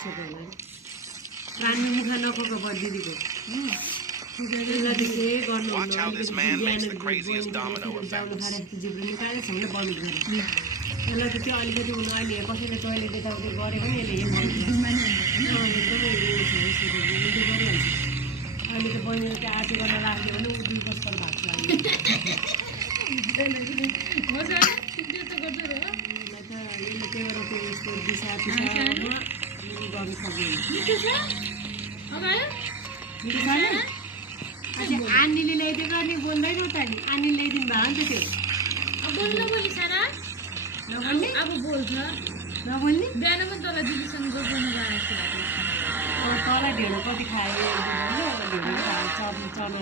सक्छ होला प्राणले मुखा नखोको भयो दिदीको त्यसलाई के गर्नुहुन्न जाउनु खाएर जिब्रो निकालेर सँगै बन्द गरेँ त्यसलाई त त्यो अलिकति हुनु अहिले कसैले टोइलेट यताउति गरेको नि यसले एकदमै गरिहाल्छ अहिले त बहिनीले त्यो आँटी गर्न राख्यो भने ऊ 2 बस्तर भाग्छ यसले त्यही भएर त्यो यस्तो दिशा गर्नु सक्दैन आनीले ल्याइदिएको अनि बोल्दैन त नि आनी ल्याइदिनु भयो नि त त्यो बोल्न बोली सारा नबोल्ने अब बोल्छ नबोल्ने बिहान पनि तल दिदीसँग बोल्नु गएको तँलाई ढेँडो कति खायो ढेँडो खायो चर्ना